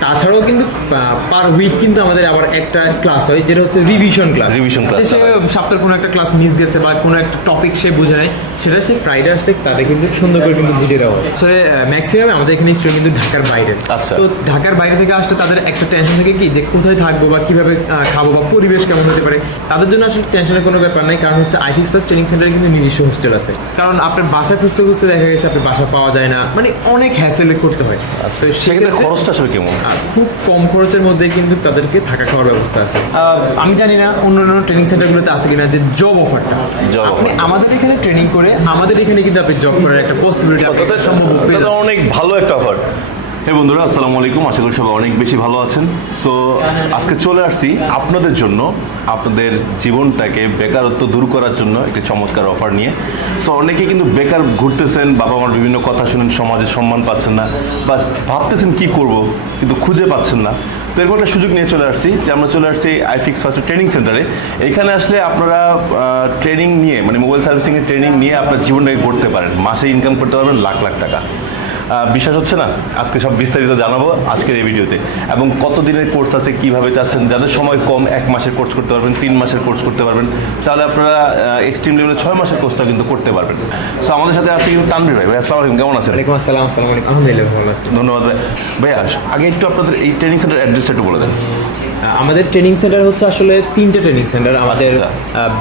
তাছাড়াও কিন্তু per week কিন্তু আমাদের আবার একটা ক্লাস হয় যেটা হচ্ছে রিভিশন ক্লাস রিভিশন class সে। সপ্তাহের কোনো একটা ক্লাস মিস গেছে বা কোনো একটা টপিক সে বুঝে নেয় সেটা সে ফ্রাইডে আসলে তাদের কিন্তু সুন্দর করে কিন্তু বুঝে দেওয়া হয়। আসলে ম্যাক্সিমাম আমাদের এখানে স্টুডেন্ট কিন্তু ঢাকার বাইরে। আচ্ছা। তো ঢাকার বাইরে থেকে আসলে তাদের একটা টেনশন থাকে কি যে কোথায় থাকব বা কীভাবে খাব বা পরিবেশ কেমন হতে পারে তাদের জন্য আসলে টেনশনের কোনো ব্যাপার নাই কারণ হচ্ছে আইফিক্স প্লাস ট্রেনিং সেন্টারে কিন্তু নিজস্ব হোস্টেল আছে। কারণ আপনার বাসা খুঁজতে খুঁজতে দেখা গেছে আপনার বাসা পাওয়া যায় না মানে অনেক হ্যাসেল করতে হয়। তো আচ্ছা, সেক্ষেত্রে সেক্ষেত্রে- খরচটা আসলে কেমন? খুব কম খরচের মধ্যে কিন্তু তাদেরকে থাকা খাওয়ার ব্যবস্থা আছে। আমি জানি না অন্য অন্য ট্রেনিং সেন্টারগুলোতে আছে কিনা যে জব অফারটা আপনি আমাদের এখানে ট্রেনিং করে আমাদের এখানে কিন্তু আপনি জব করার একটা পসিবিলিটি সম্ভব হবে এটা অনেক ভালো একটা অফার হে বন্ধুরা, আসসালামু আলাইকুম। আশা করি সবাই অনেক বেশি ভালো আছেন। সো আজকে চলে আসছি আপনাদের জন্য, আপনাদের জীবনটাকে বেকারত্ব দূর করার জন্য একটি চমৎকার অফার নিয়ে। সো অনেকে কিন্তু বেকার ঘুরতেছেন বাবা মার বিভিন্ন কথা শুনেন, সমাজে সম্মান পাচ্ছেন না, বা ভাবতেছেন কি করব, কিন্তু খুঁজে পাচ্ছেন না। তো এরকম একটা সুযোগ নিয়ে চলে আসছি যে আমরা চলে আসছি আইফিক্স ফার্স্ট ট্রেনিং সেন্টারে এখানে আসলে আপনারা ট্রেনিং নিয়ে মানে মোবাইল সার্ভিসিংয়ের ট্রেনিং নিয়ে আপনার জীবনটাকে গড়তে পারেন। মাসে ইনকাম করতে পারবেন লাখ লাখ টাকা। বিশ্বাস হচ্ছে না? আজকে সব বিস্তারিত জানাব আজকের এই ভিডিওতে। এবং কত দিনের কোর্স আছে কীভাবে চাচ্ছেন যাদের সময় কম এক মাসের কোর্স করতে পারবেন তিন মাসের কোর্স করতে পারবেন। তাহলে আপনারা এক্সট্রিম লেভেলে ছয় মাসের কোর্সটা কিন্তু করতে পারবেন। সো আমাদের সাথে আছে কিন্তু তানভীর ভাই। ভাই আসসালামু আলাইকুম কেমন আছেন? ওয়ালাইকুম আসসালাম আসসালামু আলাইকুম। আলহামদুলিল্লাহ ভালো আছি। ধন্যবাদ ভাই। ভাইয়া আগে একটু আপনাদের এই ট্রেনিং সেন্টার অ্যাড্রেসটা একটু বলে দেন। আমাদের ট্রেনিং সেন্টার হচ্ছে আসলে তিনটে ট্রেনিং সেন্টার আমাদের আচ্ছা।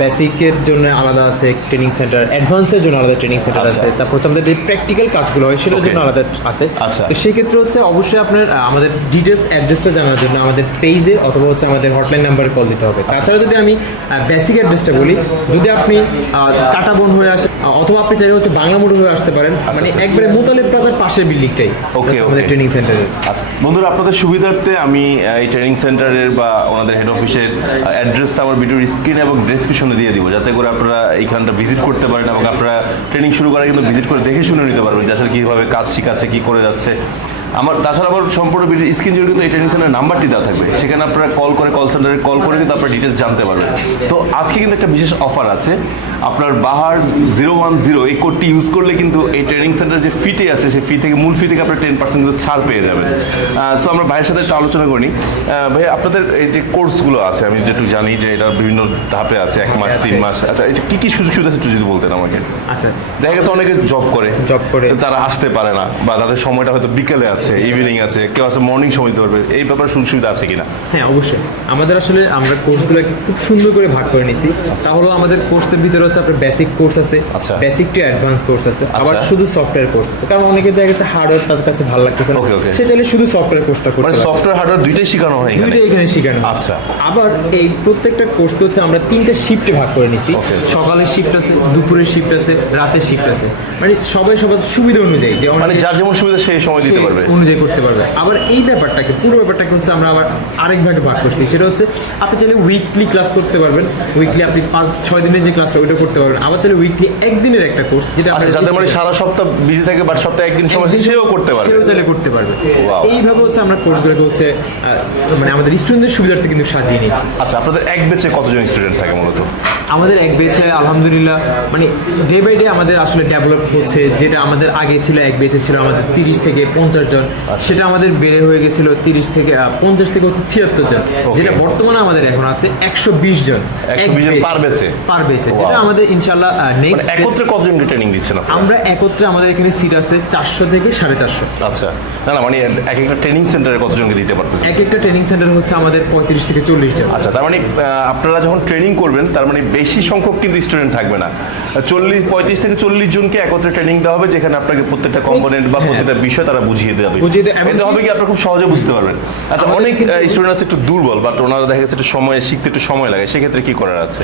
বেসিকের জন্য আলাদা আছে ট্রেনিং সেন্টার অ্যাডভান্সের জন্য আলাদা ট্রেনিং সেন্টার আচ্ছা। আছে। তারপর হচ্ছে আমাদের যে প্র্যাকটিক্যাল কাজগুলো হয় সেটার জন্য আলাদা আছে। আচ্ছা। তো সেক্ষেত্রে হচ্ছে অবশ্যই আপনার আমাদের ডিটেলস অ্যাড্রেসটা জানার জন্য আমাদের পেজে অথবা হচ্ছে আমাদের হটলাইন নাম্বারে কল দিতে হবে। তাছাড়া যদি আমি বেসিক অ্যাড্রেসটা বলি যদি আপনি কাটাবন হয়ে আসেন অথবা আপনি চাইলে হচ্ছে বাংলা মোড় হয়ে আসতে পারেন। মানে আচ্ছা। একবারে মোতালেব প্লাজার পাশের বিল্ডিংটাই Okay, আমাদের ট্রেনিং সেন্টারের আচ্ছা। বন্ধুরা আপনাদের সুবিধার্থে আমি এই ট্রেনিং সেন্টারের বা ওনাদের হেড অফিসের অ্যাড্রেসটা আমার ভিডিওর স্ক্রিন এবং ডেসক্রিপশনে দিয়ে দিব, যাতে করে আপনারা এইখানটা ভিজিট করতে পারেন এবং আপনারা ট্রেনিং শুরু করার কিন্তু ভিজিট করে দেখে শুনে নিতে পারবেন যে আসলে কীভাবে কাজ শিখাচ্ছে, কী করে যাচ্ছে। আমার তাছাড়া আমার সম্পূর্ণ স্ক্রিন জুড়ে কিন্তু এই ট্রেনিং সেন্টারের নাম্বারটি দেওয়া থাকবে। সেখানে আপনারা কল করে কল সেন্টারে কল করে কিন্তু আপনারা ডিটেলস জানতে পারবেন। তো আজকে কিন্তু একটা বিশেষ অফার আছে। আপনার বাহার জিরো ওয়ান জিরো এই কোডটি ইউজ করলে কিন্তু এই ট্রেনিং সেন্টার যে ফিতে আছে সেই ফি থেকে মূল ফি থেকে আপনার টেন পার্সেন্ট কিন্তু ছাড় পেয়ে যাবেন। সো আমরা ভাইয়ের সাথে একটু আলোচনা করি। ভাই আপনাদের এই যে কোর্সগুলো আছে আমি যেটুকু জানি যে এটা বিভিন্ন ধাপে আছে এক মাস তিন মাস। আচ্ছা এটা কি কি সুযোগ সুবিধা একটু যদি বলতেন আমাকে? আচ্ছা। দেখা গেছে অনেকে জব করে। জব করে। তারা আসতে পারে না বা তাদের সময়টা হয়তো বিকেলে আছে ইভিনিং আছে কেউ আছে মর্নিং সময় দিতে পারবে এই ব্যাপারে সুযোগ সুবিধা আছে কিনা হ্যাঁ অবশ্যই আমাদের আসলে আমরা কোর্সগুলোকে খুব সুন্দর করে ভাগ করে নিছি তাহলে আমাদের কোর্সের ভিতরে হচ্ছে আপনার বেসিক কোর্স আছে আচ্ছা। বেসিক টু অ্যাডভান্স কোর্স আছে আবার আচ্ছা। শুধু সফটওয়্যার কোর্স আছে কারণ অনেকে দেখা গেছে হার্ডওয়্যার তাদের কাছে ভালো লাগতেছে না. সে চাইলে শুধু সফটওয়্যার কোর্সটা করতে মানে সফটওয়্যার হার্ডওয়্যার দুইটাই শেখানো হয় এখানে দুইটাই এখানে শেখানো। আচ্ছা। আবার এই প্রত্যেকটা কোর্স হচ্ছে আমরা তিনটা শিফটে ভাগ করে নিছি. সকালের শিফট আছে দুপুরের শিফট আছে রাতের শিফট আছে মানে সবাই সবার সুবিধা অনুযায়ী যে মানে যার যেমন সুবিধা সেই সময় দিতে পারবে অনুযায়ী করতে পারবে। আবার এই ব্যাপারটাকে পুরো ব্যাপারটাকে হচ্ছে আমরা আবার আরেক ভাগে ভাগ করছি। সেটা হচ্ছে আপনি চাইলে উইকলি ক্লাস করতে পারবেন। উইকলি আপনি পাঁচ ছয় দিনের যে ক্লাসটা ওইটা করতে পারবেন। আবার চাইলে উইকলি একদিনের একটা কোর্স যেটা আচ্ছা যাদের মানে সারা সপ্তাহ বিজি থাকে বাট সপ্তাহে একদিন সময় সেও করতে পারবে। সেও চাইলে করতে পারবে। এইভাবে হচ্ছে আমরা কোর্সগুলোকে হচ্ছে মানে আমাদের স্টুডেন্টদের সুবিধার্থে কিন্তু সাজিয়ে নিয়েছি। আচ্ছা আপনাদের এক বেচে কতজন স্টুডেন্ট থাকে মূলত? আমাদের এক বেচে আলহামদুলিল্লাহ মানে ডে বাই ডে আমাদের আসলে ডেভেলপ হচ্ছে যেটা আমাদের আগে ছিল এক বেচে ছিল আমাদের তিরিশ থেকে পঞ্চাশ জন। সেটা আমাদের বেড়ে হয়ে গেছিল তিরিশ থেকে পঞ্চাশ থেকে হচ্ছে ছিয়াত্তর জন। যেটা বর্তমানে আমাদের এখন আছে একশো বিশ জন। 120 জন per batch পার বেচে যেটা আমাদের ইনশাল্লাহ মানে নেক্সট একত্রে কতজনকে ট্রেনিং দিচ্ছেন আমরা একত্রে আমাদের এখানে সিট আছে চারশো থেকে সাড়ে চারশো। আচ্ছা। না না মানে এক একটা ট্রেনিং সেন্টারে কতজনকে দিতে পারতেছেন? এক একটা ট্রেনিং সেন্টার হচ্ছে আমাদের পঁয়ত্রিশ থেকে চল্লিশ জন। আচ্ছা তার মানে আপনারা যখন ট্রেনিং করবেন তার মানে বেশি সংখ্যক কিন্তু স্টুডেন্ট থাকবে না। চল্লিশ পঁয়ত্রিশ থেকে চল্লিশ জনকে একত্রে ট্রেনিং দেওয়া হবে যেখানে আপনাকে প্রত্যেকটা কম্পোনেন্ট বা। প্রত্যেকটা বিষয় তারা বুঝিয়ে দেবে। বুঝিয়ে দেবে, এতে হবে কি আপনারা খুব সহজে বুঝতে পারবেন। আচ্ছা অনেক স্টুডেন্ট আছে একটু দুর্বল বাট ওনারা দেখা গেছে একটু সময় শিখতে একটু সময় লাগে সেক্ষেত্রে কি করার আছে?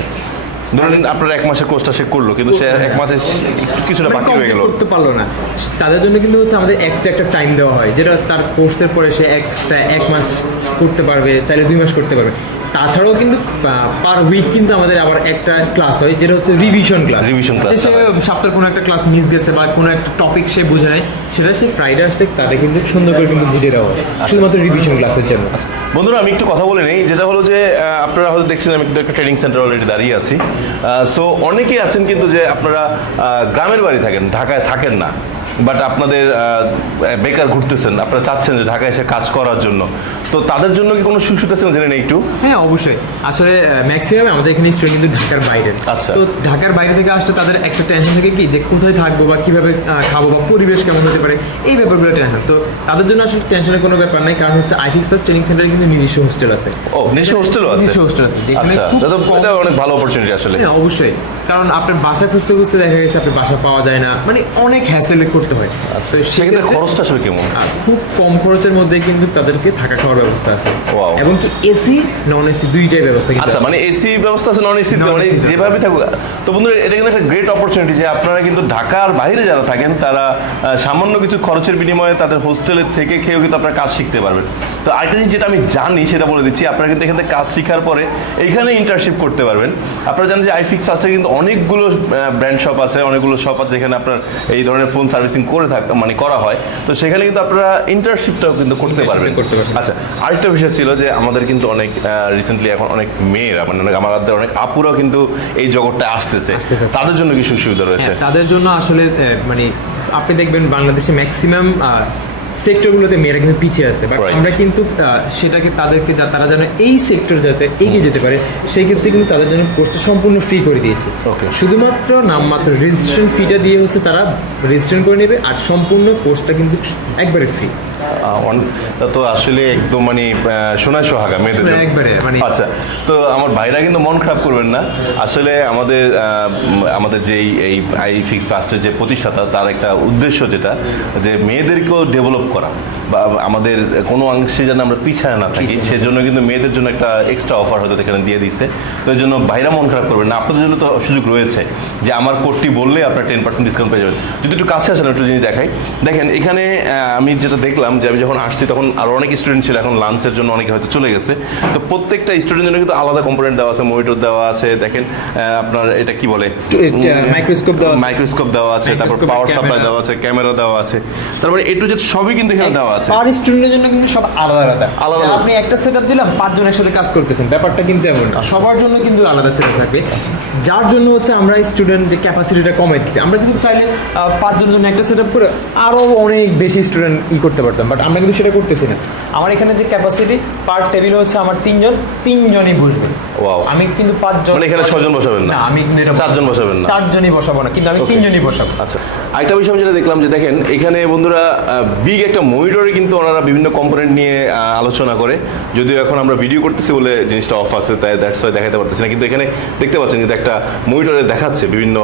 ধরেন আপনারা এক মাসের কোর্সটা সে করল কিন্তু সে এক মাসে কিছুটা মানে বাকি রয়ে গেল। করতে পারল না। তাদের জন্য কিন্তু হচ্ছে আমাদের এক্সট্রা একটা টাইম দেওয়া হয় যেটা তার কোর্সের পরে সে এক্সট্রা এক মাস করতে পারবে চাইলে দুই মাস করতে পারবে। তাছাড়াও কিন্তু পার উইক কিন্তু আমাদের আবার একটা ক্লাস হয় যেটা হচ্ছে রিভিশন ক্লাস Revision class সে হয়। সপ্তাহের কোনো একটা ক্লাস মিস গেছে বা কোনো একটা টপিক সে বুঝে নেয় সেটা সে ফ্রাইডে আসলে তাদের কিন্তু সুন্দর করে কিন্তু বুঝে দেওয়া হয় শুধুমাত্র রিভিশন ক্লাসের জন্য। বন্ধুরা, আমি একটু কথা বলে নেই। যেটা হলো যে আপনারা হয়তো দেখছেন আমি কিন্তু একটা ট্রেনিং সেন্টার অলরেডি দাঁড়িয়ে আছি। সো অনেকেই আছেন কিন্তু যে আপনারা গ্রামের বাড়ি থাকেন, ঢাকায় থাকেন না। বাট আপনাদের বেকার ঘুরতেছেন আপনারা চাচ্ছেন যে ঢাকায় এসে কাজ করার জন্য। তো তাদের জন্য কি কোনো সুযোগ আছে জেনে নেই একটু। হ্যাঁ অবশ্যই। আসলে ম্যাক্সিমাম আমাদের এখানে স্টুডেন্ট কিন্তু ঢাকার বাইরে। আচ্ছা। তো ঢাকার বাইরে থেকে আসলে তাদের একটা টেনশন থাকে কি? যে কোথায় থাকব বা কীভাবে খাব বা পরিবেশ কেমন হতে পারে? এই ব্যাপারগুলো টেনশন তো তাদের জন্য আসলে টেনশনের কোনো ব্যাপার নাই। কারণ হচ্ছে আইফিক্স প্লাস ট্রেনিং সেন্টারে কিন্তু নিজস্ব হোস্টেল আছে। ও নিজস্ব হোস্টেলও আছে? নিজস্ব হোস্টেল আছে। আচ্ছা খুব এটা তো অনেক ভালো অপরচুনিটি আসলে। হ্যাঁ অবশ্যই। কারণ আপনার বাসা খুঁজতে খুঁজতে দেখা গেছে আপনার বাসা পাওয়া যায় না। মানে অনেক হ্যাসেল করতে হয়। তো আচ্ছা, সেক্ষেত্রে সেক্ষেত্রে- খরচটা আসলে কেমন? খুব কম খরচের মধ্যে কিন্তু তাদেরকে থাকা খাওয়ার ব্যবস্থা আছে. এবং কি এসি নন এসি দুইটাই ব্যবস্থা আচ্ছা মানে এসি ব্যবস্থা আছে নন এসি মানে যেভাবে থাকুক। তো বন্ধুরা এটা কিন্তু একটা গ্রেট অপরচুনিটি যে আপনারা কিন্তু ঢাকার বাইরে যারা থাকেন তারা সামান্য কিছু খরচের বিনিময়ে তাদের হোস্টেলের থেকে খেয়েও কিন্তু আপনারা কাজ শিখতে পারবেন। তো আরেকটা জিনিস যেটা আমি জানি সেটা বলে দিচ্ছি আপনারা কিন্তু এখান থেকে কাজ শেখার পরে এইখানে ইন্টার্নশিপ করতে পারবেন। আপনারা জানেন যে আইফিক্স ফার্স্টে কিন্তু অনেকগুলো ব্র্যান্ড শপ আছে অনেকগুলো শপ আছে যেখানে আপনার এই ধরনের ফোন সার্ভিসিং করে থাক মানে করা হয় তো সেখানে কিন্তু আপনারা ইন্টার্নশিপটাও কিন্তু করতে পারবেন। আচ্ছা আরেকটা বিষয় ছিল যে আমাদের কিন্তু অনেক রিসেন্টলি এখন অনেক মেয়েরা মানে অনেক আমাদের অনেক আপুরাও কিন্তু এই জগৎটা আসতেছে আসতেছে। তাদের জন্য কি সুযোগ সুবিধা রয়েছে হ্যাঁ, তাদের জন্য আসলে মানে আপনি দেখবেন বাংলাদেশে ম্যাক্সিমাম সেক্টরগুলোতে মেয়েরা কিন্তু পিছিয়ে আছে বাট. আমরা কিন্তু সেটাকে তাদেরকে যা- তারা যেন এই সেক্টর যাতে এগিয়ে যেতে পারে সেই ক্ষেত্রে কিন্তু তাদের জন্য কোর্সটা সম্পূর্ণ ফ্রি করে দিয়েছে. শুধুমাত্র নামমাত্র রেজিস্ট্রেশন ফিটা দিয়ে হচ্ছে তারা রেজিস্ট্রেশন করে নেবে আর সম্পূর্ণ কোর্সটা কিন্তু একবারে ফ্রি তো আসলে একদম মানে সোনায় সোহাগা মেয়েদের মানে- আচ্ছা তো আমার ভাইরা কিন্তু মন খারাপ করবেন না। আসলে আমাদের আহ, আমাদের যে এই- আই ফিক্স ফাস্টের যে প্রতিষ্ঠাতা তার একটা উদ্দেশ্য যেটা যে মেয়েদেরকেও ডেভেলপ করা। আমাদের কোনো অংশে যেন আমরা পিছায় না থাকি সেজন্য কিন্তু মেয়েদের জন্য একটা এক্সট্রা অফার হয়তো এখানে দিয়ে দিচ্ছে তো এই জন্য ভাইরা মন খারাপ করবেন না। আপনাদের জন্য তো সুযোগ রয়েছে যে আমার কোডটি বললে আপনার টেন পার্সেন্ট ডিসকাউন্ট পেয়ে যাবেন। যদি একটু কাছে আসেন একটু জিনিস দেখাই। দেখেন এখানে আমি যেটা দেখলাম যে আমি যখন আসছি তখন আরও অনেক স্টুডেন্ট ছিল এখন লাঞ্চের জন্য অনেকে হয়তো চলে গেছে। তো প্রত্যেকটা স্টুডেন্টের জন্য কিন্তু আলাদা কম্পোনেন্ট দেওয়া আছে মনিটর দেওয়া আছে দেখেন আপনার এটা কি বলে? মাইক্রোস্কোপ দেওয়া মাইক্রোস্কোপ দেওয়া আছে তারপর পাওয়ার সাপ্লাই দেওয়া আছে ক্যামেরা দেওয়া আছে। তারপরে এ টু জেড সবই কিন্তু এখানে দেওয়া আছে। পার স্টুডেন্টের জন্য কিন্তু সব আলাদা আলাদা। আলাদা আপনি একটা সেটআপ দিলাম পাঁচজন একসাথে কাজ করতেছেন ব্যাপারটা কিন্তু এমন সবার জন্য কিন্তু আলাদা সেটআপ থাকবে। যার জন্য হচ্ছে আমরা স্টুডেন্ট যে ক্যাপাসিটিটা কমাই দিচ্ছি আমরা কিন্তু চাইলে আহ, পাঁচজনের জন্য একটা সেটআপ করে আরও অনেক বেশি স্টুডেন্ট ই করতে পারতাম বাট আমরা কিন্তু সেটা করতেছি না। আমার এখানে যে ক্যাপাসিটি পার টেবিল হচ্ছে আমার তিনজন তিনজনই বসবে। Wow. আমি কিন্তু পাঁচজন মানে এখানে ছয়জন বসাবেন না? না আমি কিন্তু এটা চারজন বসাবেন না? চারজনই বসাবো না কিন্তু আমি তিনজনই বসাবো। আচ্ছা আরেকটা বিষয় আমি যেটা দেখলাম যে দেখেন এখানে বন্ধুরা বিগ একটা মনিটরে কিন্তু ওনারা বিভিন্ন কম্পোনেন্ট নিয়ে আলোচনা করে। যদিও এখন আমরা ভিডিও করতেছি বলে জিনিসটা অফ আছে তাই দ্যাটস ওয়াই দেখাতে পারতেছি না। কিন্তু এখানে দেখতে পাচ্ছেন কিন্তু একটা মনিটরে দেখাচ্ছে বিভিন্ন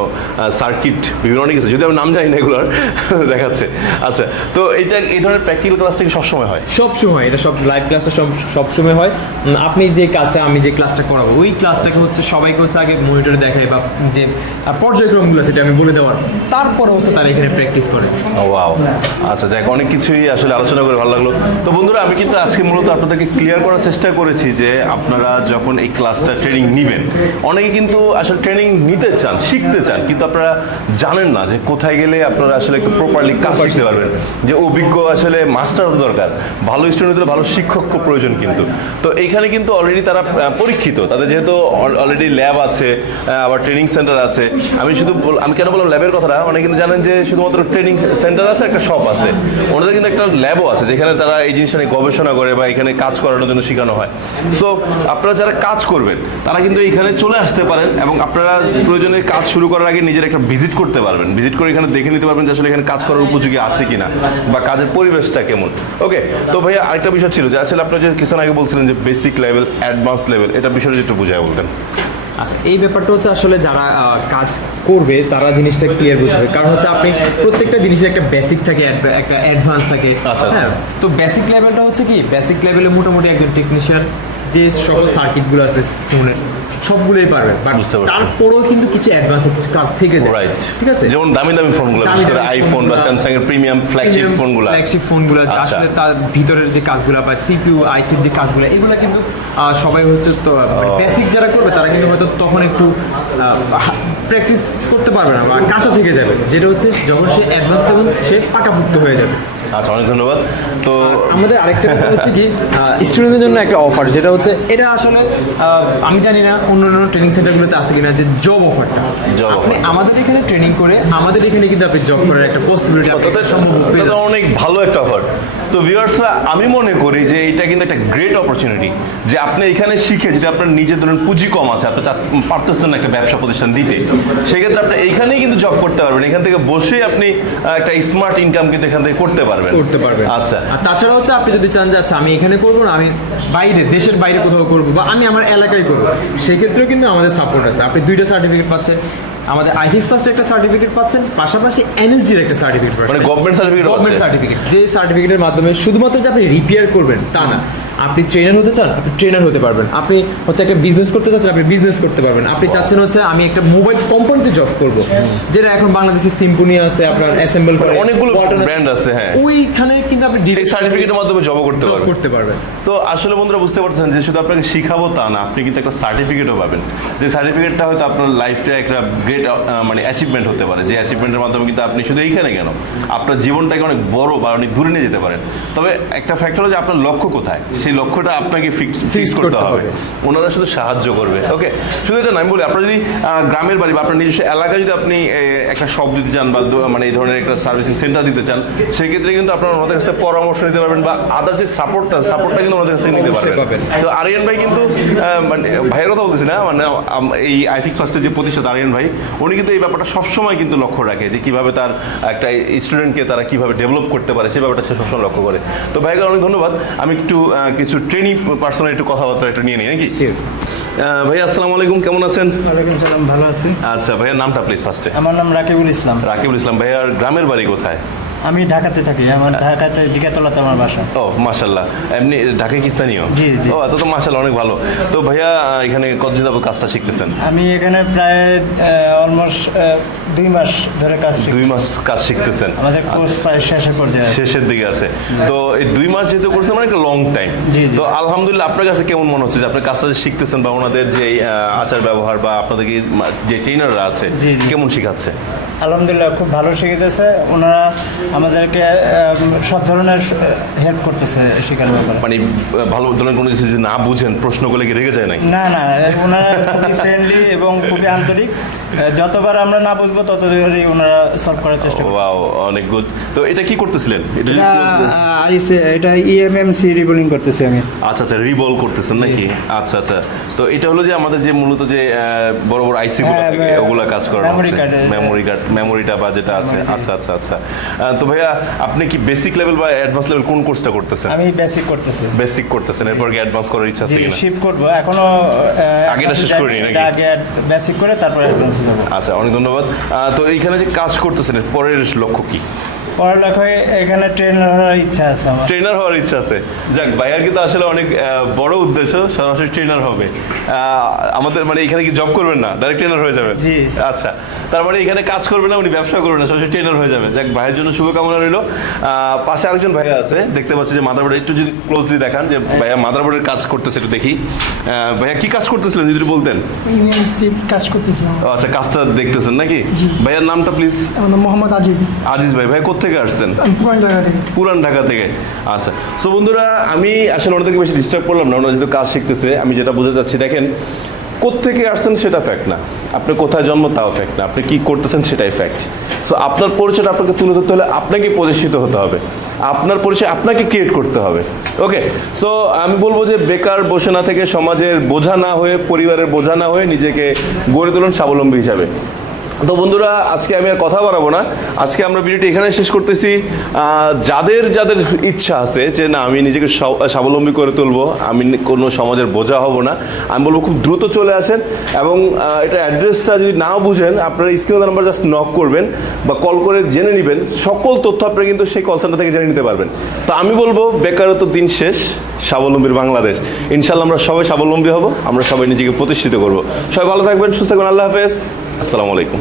সার্কিট বিভিন্ন অনেক কিছু। যদি আমি নাম জানি না এগুলোর দেখাচ্ছে। আচ্ছা তো এটা এই ধরনের প্র্যাকটিক্যাল ক্লাস থেকে সবসময় হয়? সব সময় এটা সব লাইভ ক্লাসে সব সব সময় হয়। আপনি যে কাজটা আমি যে ক্লাসটা করাবো ওই ক্লাসটাকে হচ্ছে সবাইকে হচ্ছে আগে মনিটরে দেখাই বা যে পর্যায়ক্রমগুলো সেটা আমি বলে দেওয়ার। তারপরে হচ্ছে তারা এখানে প্র্যাকটিস করে। ওয়াও আচ্ছা যাক অনেক কিছুই আসলে আলোচনা করে ভালো লাগল। তো বন্ধুরা আমি কিন্তু আজকে মূলত আপনাদেরকে ক্লিয়ার করার চেষ্টা করেছি যে আপনারা যখন এই ক্লাসটা ট্রেনিং নেবেন অনেকে কিন্তু আসলে ট্রেনিং নিতে চান শিখতে চান কিন্তু আপনারা জানেন না যে কোথায় গেলে আপনারা আসলে একটু প্রপারলি কাজ শিখতে পারবেন। যে অভিজ্ঞ আসলে মাস্টার দরকার ভালো স্টুডেন্ট ভালো শিক্ষক প্রয়োজন কিন্তু। তো এইখানে কিন্তু অলরেডি তারা পরীক্ষিত তাদের যেহেতু অলরেডি ল্যাব আছে আবার ট্রেনিং সেন্টার আছে, আমি শুধু আমি কেন বললাম ল্যাবের কথাটা? অনেকে কিন্তু জানেন যে শুধুমাত্র ট্রেনিং সেন্টার আছে, একটা শপ আছে। ওনাদের কিন্তু একটা ল্যাবও আছে, যেখানে তারা এই জিনিসটা নিয়ে গবেষণা করে বা এখানে কাজ করানোর জন্য শেখানো হয়। সো আপনারা যারা কাজ করবেন, তারা কিন্তু এখানে চলে আসতে পারেন এবং আপনারা প্রয়োজনে কাজ শুরু করার আগে নিজের একটা ভিজিট করতে পারবেন। ভিজিট করে এখানে দেখে নিতে পারবেন যে আসলে এখানে কাজ করার উপযোগী আছে কিনা বা কাজের পরিবেশটা কেমন। ওকে তো ভাইয়া আরেকটা বিষয় ছিল যে আসলে আপনার যে কিছুক্ষণ আগে বলছিলেন যে বেসিক লেভেল অ্যাডভান্স লেভেল এটা বিষয়টা যদি একটু বুঝায় বলতেন। আচ্ছা এই ব্যাপারটা হচ্ছে আসলে যারা কাজ করবে তারা জিনিসটা ক্লিয়ার বুঝবে। কারণ হচ্ছে আপনি প্রত্যেকটা জিনিসের একটা বেসিক থাকে একটা অ্যাডভান্স থাকে। আচ্ছা, আচ্ছা। হ্যাঁ তো বেসিক লেভেলটা হচ্ছে কি? বেসিক লেভেলে মোটামুটি একজন টেকনিশিয়ান যে সকল সার্কিটগুলো আছে ফোনের সবগুলোই পারবে। বাট বুঝতে পারছি। তারপরেও কিন্তু কিছু অ্যাডভান্সে কাজ থেকে যায়। রাইট ঠিক আছে? যেমন দামি দামি ফোনগুলো বিশেষ করে আইফোন বা স্যামসাং এর প্রিমিয়াম ফ্ল্যাগশিপ ফোনগুলো। ফ্ল্যাগশিপ ফোনগুলো। আসলে তার ভিতরের যে কাজগুলো বা সিপিইউ আইসির যে কাজগুলো এগুলো কিন্তু সবাই হচ্ছে তো বেসিক যারা করবে তারা কিন্তু হয়তো তখন একটু প্র্যাকটিস করতে পারবে না বা কাঁচা থেকে যাবে। যেটা হচ্ছে যখন সে অ্যাডভান্স তখন সে পাকাপুক্ত হয়ে যাবে। আচ্ছা অনেক ধন্যবাদ। তো আমাদের আরেকটা কথা হচ্ছে কি স্টুডেন্টদের জন্য একটা অফার যেটা হচ্ছে এটা আসলে আমি জানি না অন্য অন্য ট্রেনিং সেন্টারগুলোতে আছে কিনা যে জব অফারটা Job আপনি আমাদের এখানে ট্রেনিং করে আমাদের এখানে কিন্তু আপনি জব করার একটা পসিবিলিটি তাতে সম্ভব। অনেক ভালো একটা অফার তো ভিউয়ার্সরা আমি মনে করি যে এটা কিন্তু একটা গ্রেট অপরচুনিটি যে আপনি এখানে শিখে যেটা আপনার নিজের ধরুন পুঁজি কম আছে আপনি পারতেছেন না একটা ব্যবসা প্রতিষ্ঠান দিতে সেক্ষেত্রে আপনি এখানেই কিন্তু জব করতে পারবেন। এখান থেকে বসেই আপনি একটা স্মার্ট ইনকাম কিন্তু এখান থেকে করতে পারবেন করতে পারবেন। আচ্ছা। আর তাছাড়া হচ্ছে আপনি যদি চান যে আচ্ছা আমি এখানে করব না আমি বাইরে দেশের বাইরে কোথাও করব বা আমি আমার এলাকায় করব সেক্ষেত্রেও কিন্তু আমাদের সাপোর্ট আছে। আপনি দুইটা সার্টিফিকেট পাচ্ছেন আমাদের আইফিক্স ফার্স্ট একটা সার্টিফিকেট পাচ্ছেন পাশাপাশি এনএসডির একটা সার্টিফিকেট মানে গভর্নমেন্ট সার্টিফিকেট গভর্নমেন্ট সার্টিফিকেট যে সার্টিফিকেটের মাধ্যমে শুধুমাত্র যে আপনি রিপেয়ার করবেন তা না। আপনি ট্রেনার হতে চান আপনি ট্রেনার হতে পারবেন। আপনি হচ্ছে একটা বিজনেস করতে চাচ্ছেন আপনি বিজনেস করতে পারবেন। আপনি চাচ্ছেন হচ্ছে আমি একটা মোবাইল কোম্পানিতে জব করব। যেটা এখন বাংলাদেশে সিম্পনি আছে আপনার অ্যাসেম্বল করে অনেকগুলো Walton আছে। ব্র্যান্ড আছে হ্যাঁ। ওইখানে কিন্তু আপনি ডিরেক্ট সার্টিফিকেটের মাধ্যমে জব করতে পারবেন। করতে পারবেন। তো আসলে বন্ধুরা বুঝতে পারছেন যে শুধু আপনাকে শিখাবো তা না আপনি কিন্তু একটা সার্টিফিকেটও পাবেন। যে সার্টিফিকেটটা হয়তো আপনার লাইফে একটা গ্রেট মানে অ্যাচিভমেন্ট হতে পারে। যে অ্যাচিভমেন্টের মাধ্যমে কিন্তু আপনি শুধু এইখানে কেন আপনার জীবনটাকে অনেক বড় বা অনেক দূরে নিয়ে যেতে পারেন। তবে একটা ফ্যাক্টর হলো যে আপনার লক্ষ্য কোথায়? সেই লক্ষ্যটা আপনাকে ফিক্স করতে হবে। ওনারা শুধু সাহায্য করবে। ওকে শুধু এটা আমি বলি আপনার যদি গ্রামের বাড়ি বা আপনার নিজস্ব এলাকায় যদি আপনি একটা শপ দিতে চান বা মানে এই ধরনের একটা সার্ভিসিং সেন্টার দিতে চান সেক্ষেত্রে কিন্তু আপনার ওনাদের কাছ থেকে পরামর্শ নিতে পারবেন বা আদার যে সাপোর্টটা সাপোর্টটা কিন্তু ওনাদের কাছ থেকে নিতে পারবেন। তো আরিয়ান ভাই কিন্তু মানে ভাইয়ের কথা বলতেছি না মানে এই আইফিক্স ফার্স্টের যে প্রতিষ্ঠাতা আরিয়ান ভাই উনি কিন্তু এই ব্যাপারটা সবসময় কিন্তু লক্ষ্য রাখে যে কীভাবে তার একটা স্টুডেন্টকে তারা কীভাবে ডেভেলপ করতে পারে সেই ব্যাপারটা সে সবসময় লক্ষ্য করে। তো ভাইকে অনেক ধন্যবাদ। আমি একটু কিছু ট্রেনিং পার্সোনাল একটু কথাবার্তা একটু নিয়ে নিই নাকি? ভাই আসসালামু আলাইকুম কেমন আছেন? ওয়ালাইকুম সালাম ভালো আছি। আচ্ছা ভাইয়ার নামটা প্লিজ ফার্স্টে আমার নাম রাকিবুল ইসলাম। রাকিবুল ইসলাম ভাইয়ার গ্রামের বাড়ি কোথায়? আমি ঢাকাতে থাকি আমার ঢাকাতে জিগাতলাতে আমার বাসা। ও মাশাল্লাহ এমনি ঢাকায় কি স্থানীয়? জি, জি। ও এত তো মাশাল্লাহ অনেক ভালো। তো ভাইয়া এখানে কতদিন যাবত কাজটা শিখতেছেন? আমি এখানে প্রায় অলমোস্ট দুই মাস ধরে কাজ। দুই মাস কাজ শিখতেছেন। আমাদের কোর্স প্রায় শেষের পর্যায়ে শেষের দিকে আছে। তো এই দুই মাস যেহেতু করছেন মানে একটা লং টাইম জি। তো আলহামদুলিল্লাহ আপনার কাছে কেমন মনে হচ্ছে যে আপনি কাজটা শিখতেছেন বা ওনাদের যে আচার ব্যবহার বা আপনাদের কি যে ট্রেনাররা আছে। কেমন শিখাচ্ছে? আলহামদুলিল্লাহ খুব ভালো শিখেতেছে ওনারা আমাদেরকে সব ধরনের হেল্প করতেছে ব্যাপারে। মানে ভালো ধরনের কোনো কিছু যদি না বুঝেন প্রশ্ন করলে কি রেগে যায় নাকি? না না ওনারা খুবই ফ্রেন্ডলি এবং খুবই আন্তরিক। যতবার আমরা না বুঝব ততবারই ওনারা সলভ করার চেষ্টা করে ওয়াও অনেক গুড তো এটা কি করতেছিলেন? এটা আইসে এটা E ইএমএমসি রিবোলিং করতেছি আমি। আচ্ছা আচ্ছা রিবল করতেছেন নাকি? আচ্ছা আচ্ছা। তো এটা হলো যে আমাদের যে মূলত যে আহ, বড় বড় আইসি গুলো হ্যাঁ, থাকে হ্যাঁ, ওগুলা কাজ করা card এর- মেমোরি কার্ড মেমোরিটা বা যেটা আছে। আচ্ছা আচ্ছা আচ্ছা। তো ভাইয়া আপনি কি বেসিক লেভেল বা অ্যাডভান্স লেভেল কোন কোর্সটা করতেছেন? আমি বেসিক করতেছি। বেসিক করতেছেন এরপর কি অ্যাডভান্স করার ইচ্ছা আছে কিনা? শিফট করব। এখনও আগেটা শেষ করিনি নাকি? আগে বেসিক করে তারপর অ্যাডভান্সে যাব। আচ্ছা অনেক ধন্যবাদ। তো এইখানে যে কাজ করতেছেন এর পরের লক্ষ্য কি? পড়ালেখায় এখানে ট্রেন হওয়ার ইচ্ছা আছে আমার। ট্রেনার হওয়ার ইচ্ছা আছে। যাক ভাইয়ার কিন্তু আসলে অনেক বড় উদ্দেশ্য সরাসরি ট্রেনার হবে। আমাদের মানে এখানে কি জব করবেন না? ডাইরেক্ট ট্রেনার হয়ে যাবেন? জি। আচ্ছা তার মানে এখানে কাজ করবেন না উনি ব্যবসা করবেন না সরাসরি ট্রেনার হয়ে যাবে যাক ভাইয়ের জন্য শুভকামনা রইল। পাশে আরেকজন ভাইয়া আছে দেখতে পাচ্ছি যে মাদারবোর্ড একটু যদি ক্লোজলি দেখান যে ভাইয়া মাদারবোর্ডের কাজ করতেছে একটু দেখি। ভাইয়া কি কাজ করতেছিলেন যদি বলতেন? কাজ করতেছিলাম। ও, আচ্ছা কাজটা দেখতেছেন নাকি? ভাইয়ার নামটা প্লিজ আমার মোহাম্মদ আজিজ। আজিজ ভাই ভাই কোথেকে আসছেন? পুরান থেকে। ঢাকা থেকে। আচ্ছা সো বন্ধুরা আমি আসলে ওনাদেরকে বেশি ডিস্টার্ব করলাম না ওনারা যেহেতু কাজ শিখতেছে আমি যেটা বুঝতে চাচ্ছি দেখেন কোত্থেকে আসছেন সেটা ফ্যাক্ট না। আপনি কোথায় জন্ম তাও ফ্যাক্ট না। আপনি কি করতেছেন সেটাই ফ্যাক্ট সো আপনার পরিচয়টা আপনাকে তুলে ধরতে হলে আপনাকে প্রতিষ্ঠিত হতে হবে। আপনার পরিচয় আপনাকে ক্রিয়েট করতে হবে। ওকে সো আমি বলব যে বেকার বসে না থেকে সমাজের বোঝা না হয়ে পরিবারের বোঝা না হয়ে নিজেকে গড়ে তুলুন স্বাবলম্বী হিসাবে। তো বন্ধুরা, আজকে আমি আর কথা বাড়াবো না। আজকে আমরা ভিডিওটি এখানে শেষ করতেছি। যাদের যাদের ইচ্ছা আছে যে, না, আমি নিজেকে স্বাবলম্বী করে তুলবো, আমি কোনো সমাজের বোঝা হব না, আমি বলব খুব দ্রুত চলে আসেন। এবং এটা অ্যাড্রেসটা যদি নাও বুঝেন, আপনারা স্ক্রিনে নাম্বার জাস্ট নক করবেন বা কল করে জেনে নেবেন। সকল তথ্য আপনারা কিন্তু সেই কল সেন্টার থেকে জেনে নিতে পারবেন। তো আমি বলব, বেকারত্ব দিন শেষ, স্বাবলম্বীর বাংলাদেশ। ইনশাল্লাহ আমরা সবাই স্বাবলম্বী হব, আমরা সবাই নিজেকে প্রতিষ্ঠিত করব। সবাই ভালো থাকবেন, সুস্থ থাকবেন, আল্লাহ হাফেজ। আসসালামু আলাইকুম।